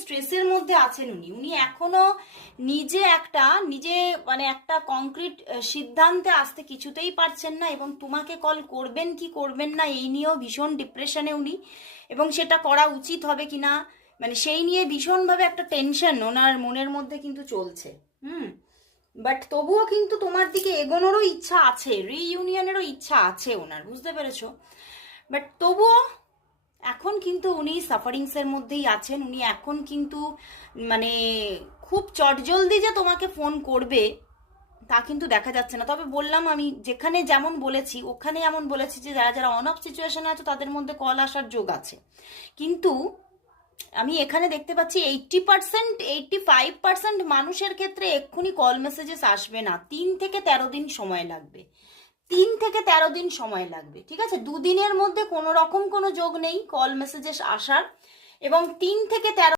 স্ট্রেসের মধ্যে আছেন উনি। উনি এখনো নিজে মানে একটা কংক্রিট সিদ্ধান্তে আসতে কিছুতেই পারছেন না, এবং তোমাকে কল করবেন কি করবেন না এই নিয়েও ভীষণ ডিপ্রেশনে উনি, এবং সেটা করা উচিত হবে কিনা মানে সেই নিয়ে ভীষণভাবে একটা টেনশন ওনার মনের মধ্যে কিন্তু চলছে। বাট তবুও কিন্তু তোমার দিকে এগোনোরও ইচ্ছা আছে, রিইউনিয়নেরও ইচ্ছা আছে ওনার, বুঝতে পেরেছো? বাট তবুও এখন কিন্তু উনি সাফারিংসের মধ্যেই আছেন। উনি এখন কিন্তু মানে খুব চটজলদি যে তোমাকে ফোন করবে তা কিন্তু দেখা যাচ্ছে না। তবে বললাম, আমি যেখানে যেমন বলেছি ওখানে এমন বলেছি যে যারা যারা অন অফ সিচুয়েশনে আছে তাদের মধ্যে কল আসার যোগ আছে, কিন্তু আমি এখানে দেখতে পাচ্ছি 80%, 85% মানুষের ক্ষেত্রে এক্ষুনি কল মেসেজেস আসবে না। 3 থেকে 13 দিন সময় লাগবে, 3 থেকে 13 দিন সময় লাগবে, ঠিক আছে? 2 দিনের মধ্যে কোনো রকম কোনো যোগ নেই কল মেসেজেস আসার, এবং 3 থেকে 13